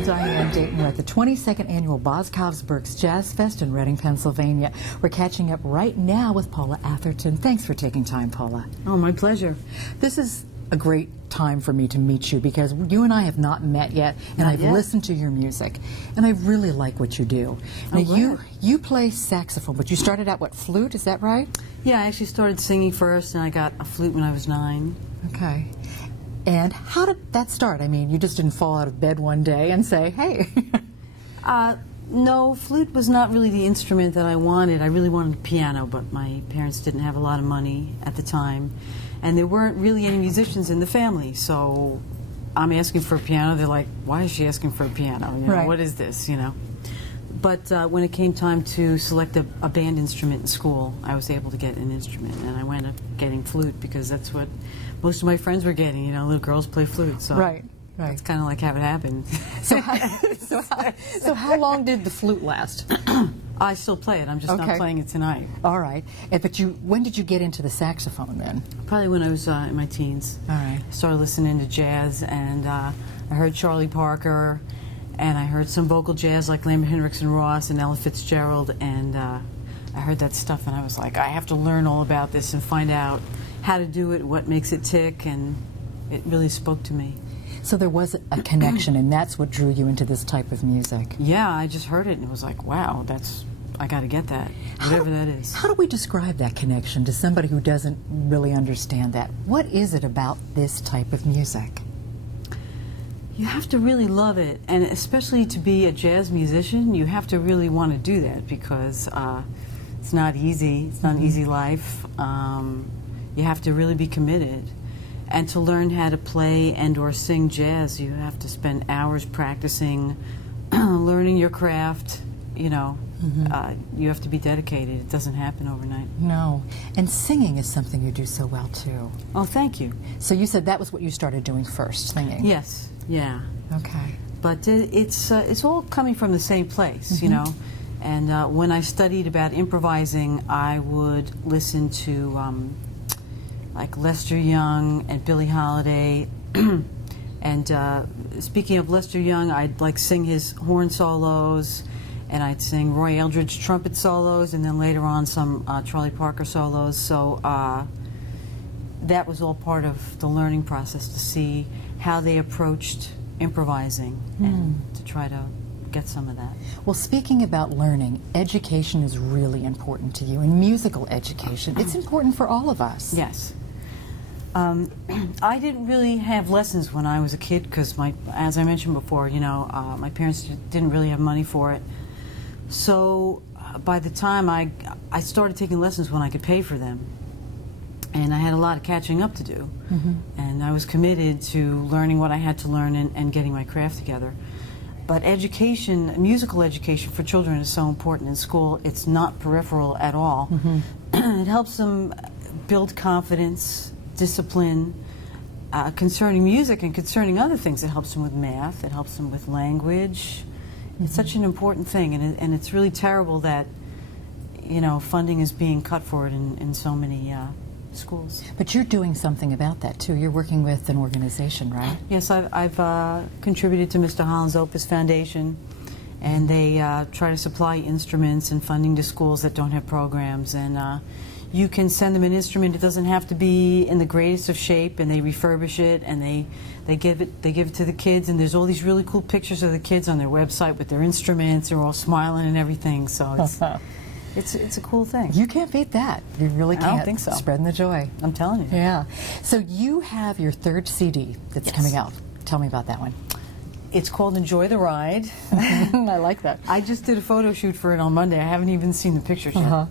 I'm Diane Dayton. We're at the 22nd Annual Boscovsburg's Jazz Fest in Reading, Pennsylvania. We're catching up right now with Paula Atherton. Thanks for taking time, Paula. Oh, my pleasure. This is a great time for me to meet you because you and I have not met yet, and I've listened to your music, and I really like what you do. Now, you play saxophone, but you started out, what, flute? Is that right? Yeah, I actually started singing first, and I got a flute when I was 9. Okay. And how did that start? I mean, you just didn't fall out of bed one day and say, hey. No, flute was not really the instrument that I wanted. I really wanted a piano, but my parents didn't have a lot of money at the time, and there weren't really any musicians in the family, so I'm asking for a piano. They're like, why is she asking for a piano? You know, right. What is this, you know? But when it came time to select a band instrument in school, I was able to get an instrument, and I wound up getting flute because that's what most of my friends were getting. You know, little girls play flute, so right. That's kind of like how it happened. So how long did the flute last? I still play it. I'm just not playing it tonight. All right. But when did you get into the saxophone then? Probably when I was in my teens. All right. I started listening to jazz, and I heard Charlie Parker, and I heard some vocal jazz like Lambert Hendrickson Ross and Ella Fitzgerald, and I heard that stuff, and I was like, I have to learn all about this and find out how to do it, what makes it tick, and it really spoke to me. So there was a connection, and that's what drew you into this type of music. Yeah, I just heard it, and it was like, wow, I got to get that, whatever that is. How do we describe that connection to somebody who doesn't really understand that? What is it about this type of music? You have to really love it, and especially to be a jazz musician, you have to really want to do that because it's not easy. It's not an easy life. You have to really be committed. And to learn how to play and or sing jazz, you have to spend hours practicing, learning your craft, you know. You have to be dedicated. It doesn't happen overnight. No. And singing is something you do so well, too. Oh, thank you. So you said that was what you started doing first, singing? Yes. Yeah. Okay. But it's all coming from the same place, you know. And when I studied about improvising, I would listen to like Lester Young and Billie Holiday. And speaking of Lester Young, I'd like sing his horn solos, and I'd sing Roy Eldridge trumpet solos, and then later on some Charlie Parker solos. So that was all part of the learning process, to see how they approached improvising and to try to get some of that. Well, speaking about learning, education is really important to you, and musical education. It's important for all of us. Yes. I didn't really have lessons when I was a kid because, as I mentioned before, you know, my parents didn't really have money for it. So by the time I started taking lessons when I could pay for them, and I had a lot of catching up to do. And I was committed to learning what I had to learn and getting my craft together. But education, musical education for children is so important in school. It's not peripheral at all. It helps them build confidence, discipline, concerning music and concerning other things. It helps them with math. It helps them with language. It's such an important thing, and it's really terrible that, you know, funding is being cut for it in so many schools. But you're doing something about that, too. You're working with an organization, right? Yes, I've contributed to Mr. Holland's Opus Foundation, and they try to supply instruments and funding to schools that don't have programs. And you can send them an instrument. It doesn't have to be in the greatest of shape, and they refurbish it, and they give it to the kids. And there's all these really cool pictures of the kids on their website with their instruments. They're all smiling and everything. So it's a cool thing. You can't beat that. You really can't. I don't think so. Spreading the joy. I'm telling you. Yeah. So you have your third CD that's coming out. Tell me about that one. It's called Enjoy the Ride. I like that. I just did a photo shoot for it on Monday. I haven't even seen the pictures yet.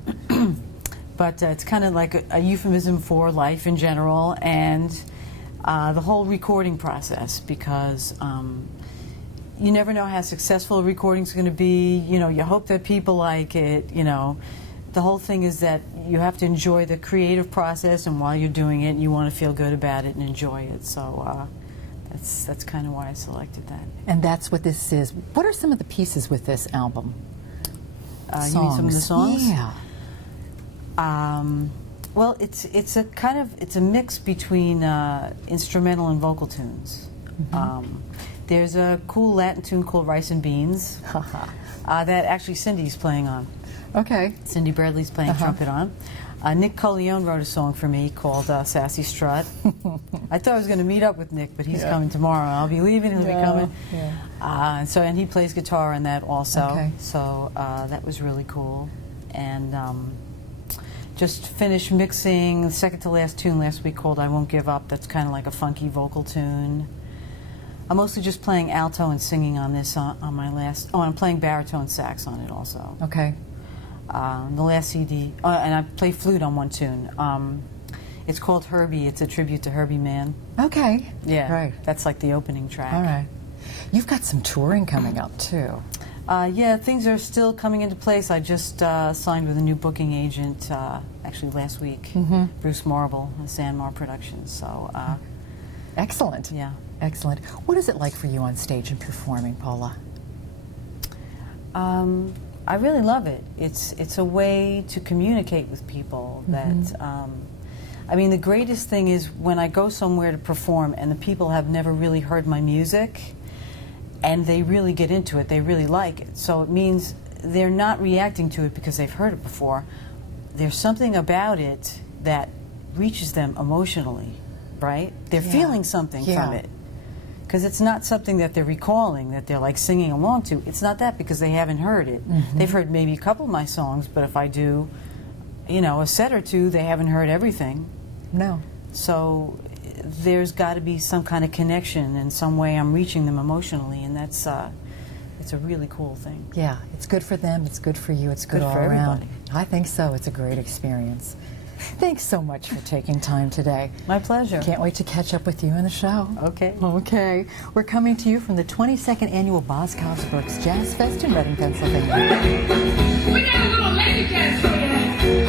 But it's kind of like a euphemism for life in general, and the whole recording process, because you never know how successful a recording's going to be. You know, you hope that people like it, you know. The whole thing is that you have to enjoy the creative process, and while you're doing it, you want to feel good about it and enjoy it. So that's kind of why I selected that. And that's what this is. What are some of the pieces with this album? You mean some of the songs? Yeah. Well, it's a mix between instrumental and vocal tunes. There's a cool Latin tune called Rice and Beans that actually Cindy's playing on. Okay. Cindy Bradley's playing trumpet on. Nick Colleone wrote a song for me called Sassy Strut. I thought I was going to meet up with Nick, but he's coming tomorrow. I'll be leaving, he'll be coming. Yeah. And he plays guitar in that also. Okay. So that was really cool. And just finished mixing the second to last tune last week called I Won't Give Up. That's kind of like a funky vocal tune. I'm mostly just playing alto and singing on this on my last. Oh, and I'm playing baritone sax on it also. Okay. The last CD, and I play flute on one tune. It's called Herbie. It's a tribute to Herbie Mann. Okay. Yeah. Right. That's like the opening track. All right. You've got some touring coming up too. Yeah, things are still coming into place. I just signed with a new booking agent actually last week, Bruce Marble, Sandmar Productions. So. Excellent. Yeah. Excellent. What is it like for you on stage and performing, Paula? I really love it. It's a way to communicate with people that, I mean, the greatest thing is when I go somewhere to perform and the people have never really heard my music and they really get into it, they really like it. So it means they're not reacting to it because they've heard it before. There's something about it that reaches them emotionally, right? They're feeling something from it. Because it's not something that they're recalling, that they're like singing along to. It's not that because they haven't heard it. They've heard maybe a couple of my songs, but if I do, you know, a set or two, they haven't heard everything. No. So there's got to be some kind of connection in some way I'm reaching them emotionally, and that's it's a really cool thing. Yeah, it's good for them, it's good for you, it's good all for around. everybody. I think so. It's a great experience. Thanks so much for taking time today. My pleasure. Can't wait to catch up with you in the show. Okay. Okay. We're coming to you from the 22nd Annual Boscov's Brooks Jazz Fest in Reading, Pennsylvania. We got a little lady jazz for you.